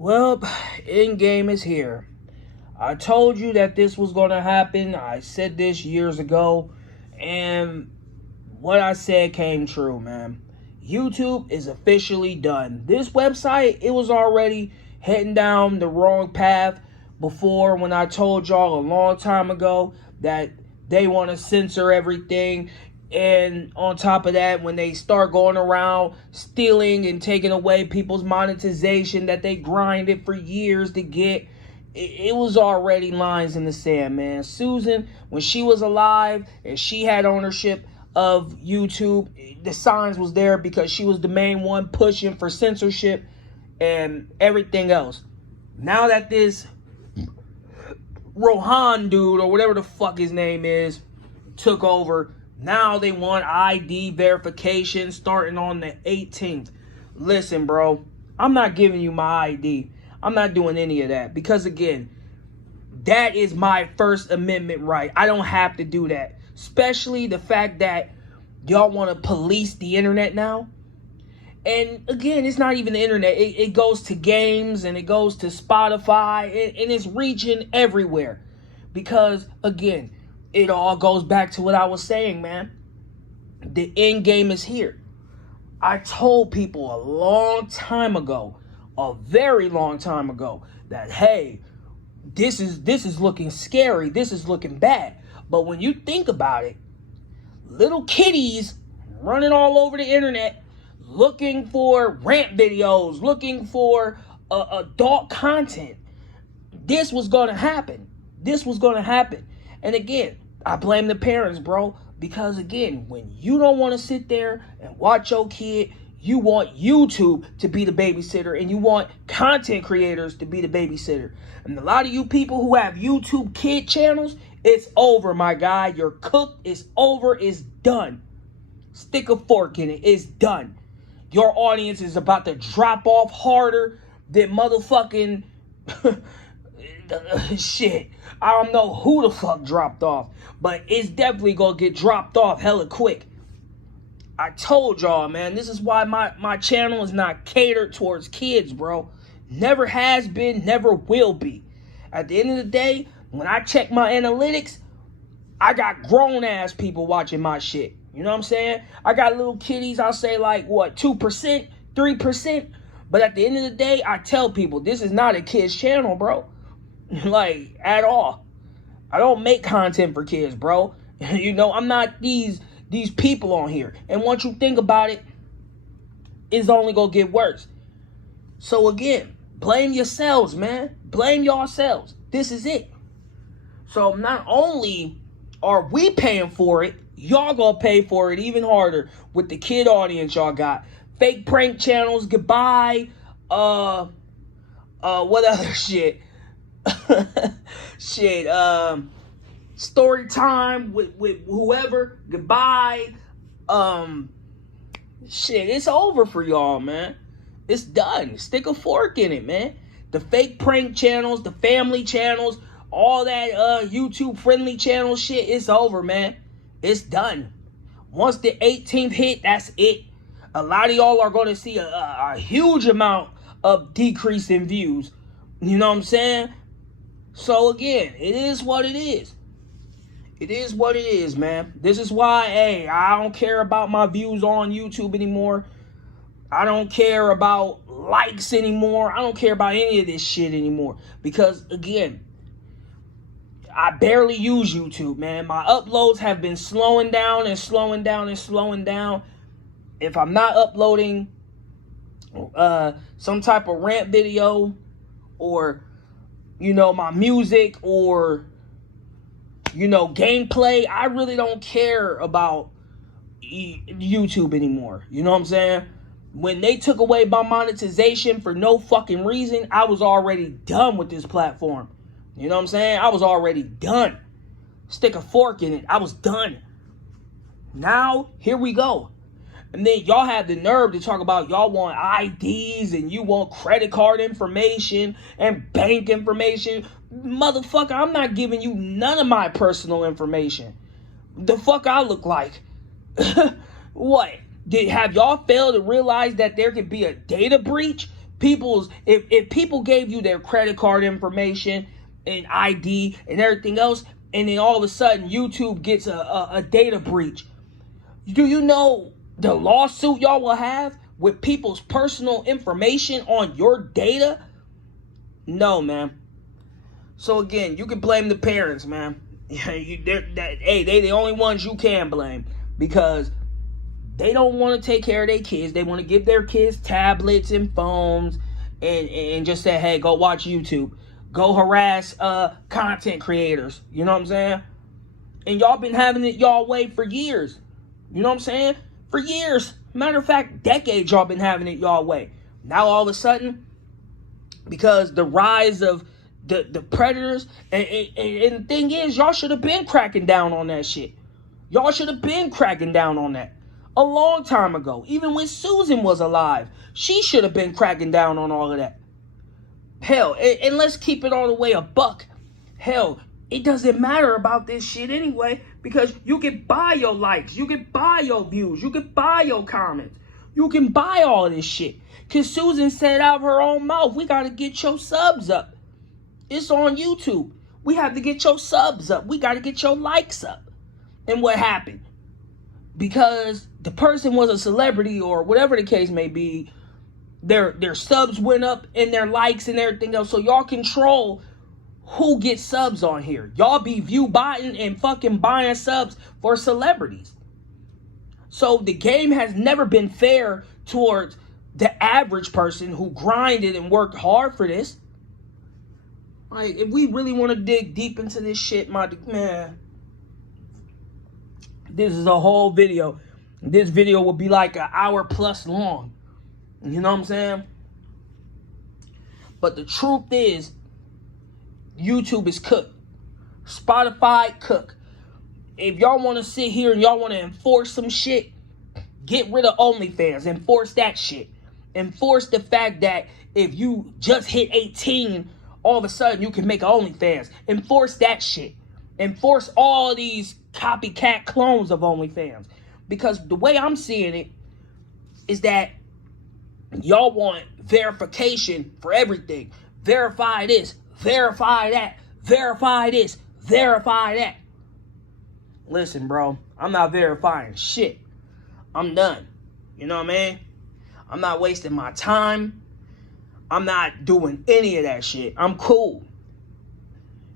Well, in-game is here. I told you that this was going to happen. I said this years ago, and what I said came true, man. YouTube is officially done. This website, it was already heading down the wrong path before, when I told y'all a long time ago that they want to censor everything. And on top of that, when they start going around stealing and taking away people's monetization that they grinded for years to get, it was already lines in the sand, man. Susan, when she was alive and she had ownership of YouTube, the signs was there because she was the main one pushing for censorship and everything else. Now that this Rohan dude, or whatever the fuck his name is, took over, now they want ID verification starting on the 18th. Listen, bro, I'm not giving you my ID. I'm not doing any of that because, again, that is my First Amendment right. I don't have to do that. Especially the fact that y'all want to police the internet now. And again, it's not even the internet. It goes to games and it goes to Spotify and it's reaching everywhere. Because, again, it all goes back to what I was saying, man. The end game is here. I told people a long time ago, a very long time ago, that, hey, this is looking scary. This is looking bad. But when you think about it, little kitties running all over the internet looking for rant videos, looking for adult content. This was going to happen. This was going to happen. And again, I blame the parents, bro. Because again, when you don't want to sit there and watch your kid, you want YouTube to be the babysitter and you want content creators to be the babysitter. And a lot of you people who have YouTube kid channels, it's over, my guy. You're cooked. It's over. It's done. Stick a fork in it. It's done. Your audience is about to drop off harder than motherfucking shit. I don't know who the fuck dropped off, but it's definitely gonna get dropped off hella quick. I told y'all, man, this is why my channel is not catered towards kids, bro. Never has been, never will be. At the end of the day, when I check my analytics, I got grown-ass people watching my shit. You know what I'm saying? I got little kiddies, I'll say like, what, 2%, 3%? But at the end of the day, I tell people, this is not a kid's channel, bro. Like, at all. I don't make content for kids, bro. You know, I'm not these people on here. And once you think about it, it's only gonna get worse. So again, blame yourselves, man. Blame yourselves. This is it. So not only are we paying for it, y'all gonna pay for it even harder with the kid audience y'all got. Fake prank channels, goodbye. What other shit? Story time with whoever, goodbye. It's over for y'all, man. It's done. Stick a fork in it, man. The fake prank channels, the family channels, all that YouTube friendly channel shit, it's over, man. It's done. Once the 18th hit, that's it. A lot of y'all are going to see a huge amount of decrease in views. You know what I'm saying? So again, it is what it is. It is what it is, man. This is why, hey, I don't care about my views on YouTube anymore. I don't care about likes anymore. I don't care about any of this shit anymore. Because, again, I barely use YouTube, man. My uploads have been slowing down and slowing down and slowing down. If I'm not uploading some type of rant video or, you know, my music or, you know, gameplay, I really don't care about YouTube anymore. You know what I'm saying? When they took away my monetization for no fucking reason, I was already done with this platform. You know what I'm saying? I was already done. Stick a fork in it. I was done. Now, here we go. And then y'all have the nerve to talk about y'all want IDs and you want credit card information and bank information. Motherfucker, I'm not giving you none of my personal information. The fuck I look like? What? Have y'all failed to realize that there could be a data breach if people gave you their credit card information and ID and everything else, and then all of a sudden YouTube gets a data breach, do you know the lawsuit y'all will have with people's personal information on your data? No, man. So again, you can blame the parents, man. Hey, they the only ones you can blame, because they don't want to take care of their kids. They want to give their kids tablets and phones and just say, hey, go watch YouTube. Go harass content creators. You know what I'm saying? And y'all been having it y'all way for years. You know what I'm saying? For years. Matter of fact, decades y'all been having it y'all way. Now all of a sudden, because the rise of the predators, and the thing is, y'all should have been cracking down on that shit. Y'all should have been cracking down on that a long time ago. Even when Susan was alive, she should have been cracking down on all of that. Hell, and let's keep it all the way a buck. Hell, it doesn't matter about this shit anyway, because you can buy your likes, you can buy your views, you can buy your comments, you can buy all of this shit. Because Susan said out of her own mouth, we got to get your subs up. It's on YouTube. We have to get your subs up. We got to get your likes up. And what happened? Because the person was a celebrity or whatever the case may be, their subs went up and their likes and everything else. So y'all control who gets subs on here. Y'all be view buying and fucking buying subs for celebrities. So the game has never been fair towards the average person who grinded and worked hard for this. Like, if we really want to dig deep into this shit, man, this is a whole video. This video will be like an hour plus long. You know what I'm saying? But the truth is, YouTube is cooked. Spotify cooked. If y'all want to sit here and y'all want to enforce some shit, get rid of OnlyFans. Enforce that shit. Enforce the fact that if you just hit 18, all of a sudden you can make OnlyFans. Enforce that shit. Enforce all these copycat clones of OnlyFans. Because the way I'm seeing it is that y'all want verification for everything. Verify this, verify that, verify this, verify that. Listen, bro, I'm not verifying shit. I'm done. You know what I mean? I'm not wasting my time. I'm not doing any of that shit. I'm cool.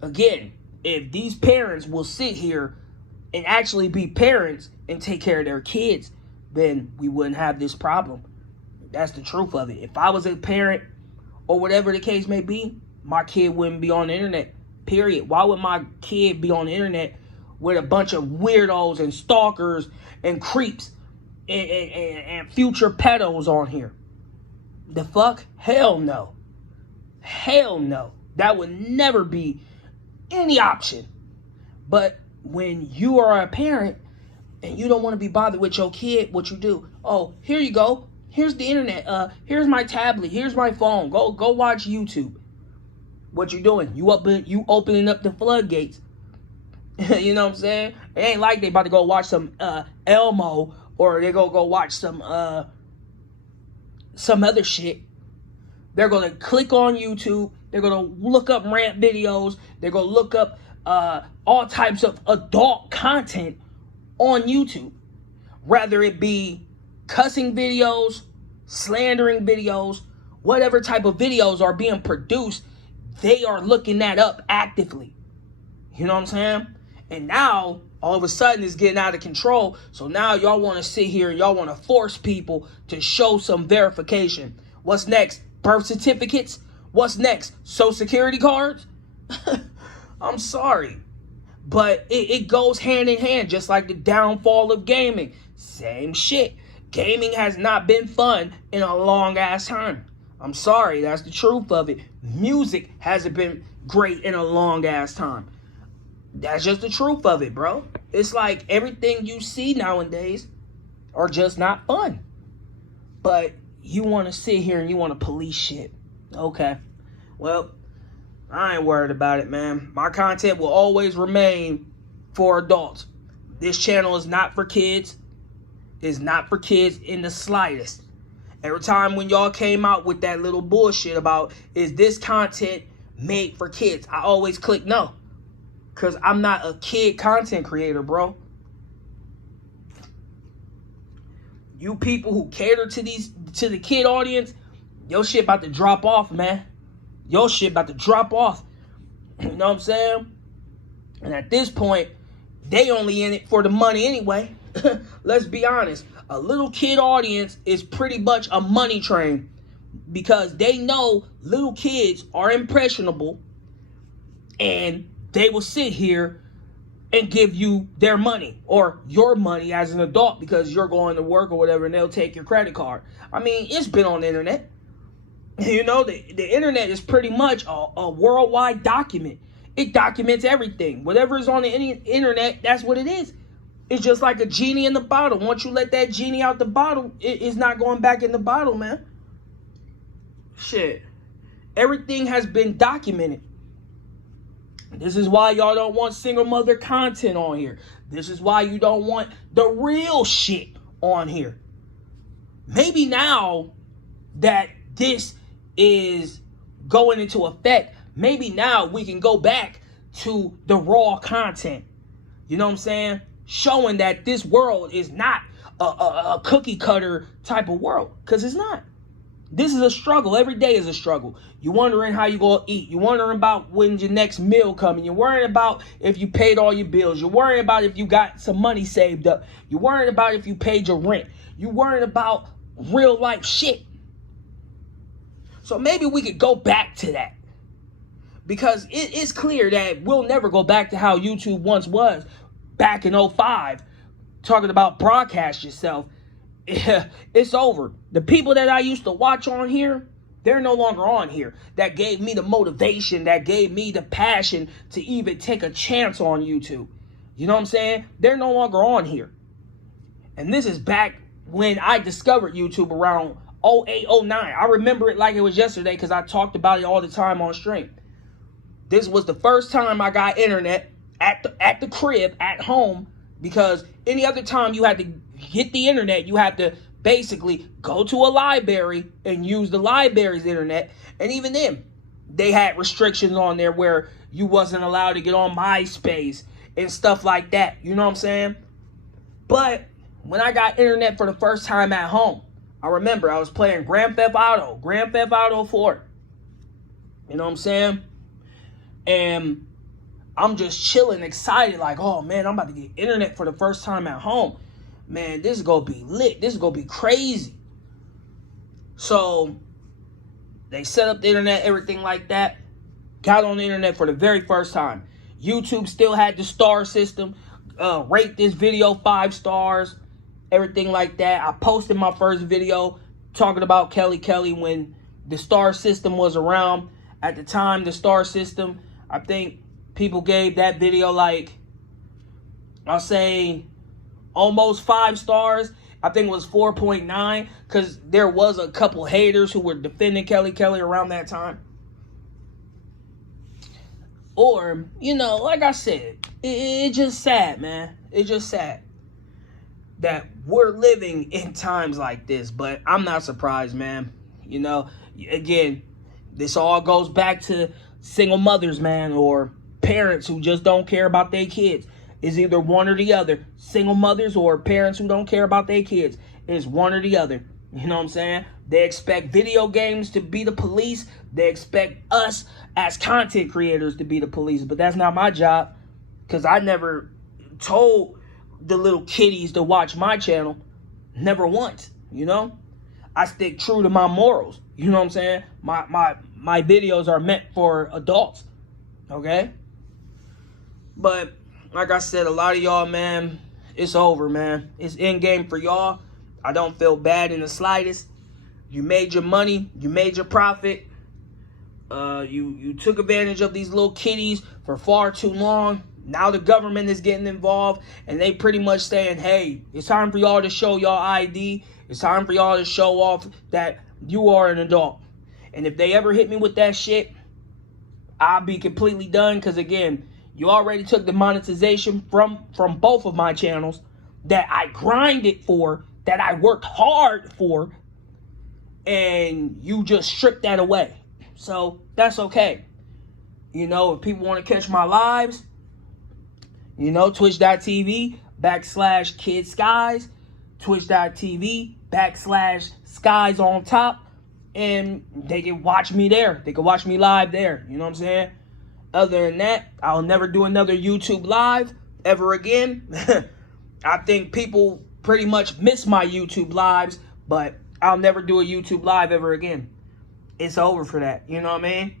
Again, if these parents will sit here and actually be parents and take care of their kids, then we wouldn't have this problem. That's the truth of it. If I was a parent or whatever the case may be, my kid wouldn't be on the internet, period. Why would my kid be on the internet with a bunch of weirdos and stalkers and creeps and future pedos on here? The fuck? Hell no. Hell no. That would never be any option. But when you are a parent and you don't want to be bothered with your kid, what you do? Oh, here you go. Here's the internet. Here's my tablet. Here's my phone. Go watch YouTube. What you doing? You opening up the floodgates. You know what I'm saying? It ain't like they about to go watch some Elmo, or they go watch some other shit. They're gonna click on YouTube. They're gonna look up rant videos. They're gonna look up all types of adult content on YouTube. Rather it be cussing videos, slandering videos, whatever type of videos are being produced, they are looking that up actively. You know what I'm saying? And now, all of a sudden, it's getting out of control. So now y'all want to sit here and y'all want to force people to show some verification. What's next? Birth certificates? What's next? Social security cards? I'm sorry. But it goes hand in hand, just like the downfall of gaming. Same shit. Gaming has not been fun in a long ass time. I'm sorry, that's the truth of it. Music hasn't been great in a long ass time. That's just the truth of it, bro. It's like everything you see nowadays are just not fun. But you want to sit here and you want to police shit. Okay. Well, I ain't worried about it, man. My content will always remain for adults. This channel is not for kids. It's not for kids in the slightest. Every time when y'all came out with that little bullshit about, is this content made for kids? I always click no. Because I'm not a kid content creator, bro. You people who cater to the kid audience, your shit about to drop off, man. Your shit about to drop off. You know what I'm saying? And at this point, they only in it for the money anyway. Let's be honest. A little kid audience is pretty much a money train because they know little kids are impressionable and they will sit here and give you their money or your money as an adult because you're going to work or whatever, and they'll take your credit card. I mean, it's been on the internet. You know, the internet is pretty much a worldwide document. It documents everything. Whatever is on the internet, that's what it is. It's just like a genie in the bottle. Once you let that genie out the bottle, it's not going back in the bottle, man. Shit. Everything has been documented. This is why y'all don't want single mother content on here. This is why you don't want the real shit on here. Maybe now that this is going into effect, maybe now we can go back to the raw content. You know what I'm saying? Showing that this world is not a cookie cutter type of world. Because it's not. This is a struggle. Every day is a struggle. You're wondering how you're going to eat. You're wondering about when your next meal coming. You're worrying about if you paid all your bills. You're worrying about if you got some money saved up. You're worrying about if you paid your rent. You're worrying about real life shit. So maybe we could go back to that. Because it's clear that we'll never go back to how YouTube once was back in 2005. Talking about broadcast yourself. It's over. The people that I used to watch on here, they're no longer on here. That gave me the motivation, that gave me the passion to even take a chance on YouTube. You know what I'm saying? They're no longer on here. And this is back when I discovered YouTube around 2008, 2009. I remember it like it was yesterday because I talked about it all the time on stream. This was the first time I got internet at the crib, at home, because any other time you had to get the internet, you have to basically go to a library and use the library's internet. And even then, they had restrictions on there where you wasn't allowed to get on MySpace and stuff like that. You know what I'm saying? But when I got internet for the first time at home, I remember I was playing Grand Theft Auto 4. You know what I'm saying? And I'm just chilling, excited, like, oh man, I'm about to get internet for the first time at home. Man, this is going to be lit. This is going to be crazy. So, they set up the internet, everything like that. Got on the internet for the very first time. YouTube still had the star system. Rate this video 5 stars. Everything like that. I posted my first video talking about Kelly when the star system was around. At the time, the star system, I think people gave that video like, I'll say, almost 5 stars. I think it was 4.9 because there was a couple haters who were defending Kelly around that time. Or, you know, like I said, it's just sad, man. It's just sad that we're living in times like this. But I'm not surprised, man. You know, again, this all goes back to single mothers, man, or parents who just don't care about their kids. It's either one or the other. Single mothers or parents who don't care about their kids. It's one or the other. You know what I'm saying? They expect video games to be the police. They expect us as content creators to be the police. But that's not my job. Because I never told the little kiddies to watch my channel. Never once. You know? I stick true to my morals. You know what I'm saying? My videos are meant for adults. Okay? But like I said, a lot of y'all, man, it's over, man. It's in game for y'all. I don't feel bad in the slightest. You made your money. You made your profit. You took advantage of these little kiddies for far too long. Now the government is getting involved. And they pretty much saying, hey, it's time for y'all to show y'all ID. It's time for y'all to show off that you are an adult. And if they ever hit me with that shit, I'll be completely done. Because, again, you already took the monetization from both of my channels that I grinded for, that I worked hard for. and you just strip that away. So that's okay. You know, if people want to catch my lives, you know, twitch.tv/KidSkies, twitch.tv/Skies on top, and they can watch me there. They can watch me live there. You know what I'm saying? Other than that, I'll never do another YouTube live ever again. I think people pretty much miss my YouTube lives, but I'll never do a YouTube live ever again. It's over for that. You know what I mean?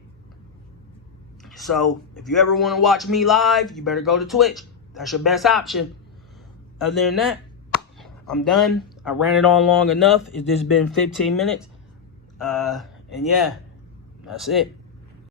So, if you ever want to watch me live, you better go to Twitch. That's your best option. Other than that, I'm done. I ran it on long enough. This has been 15 minutes. And yeah, that's it.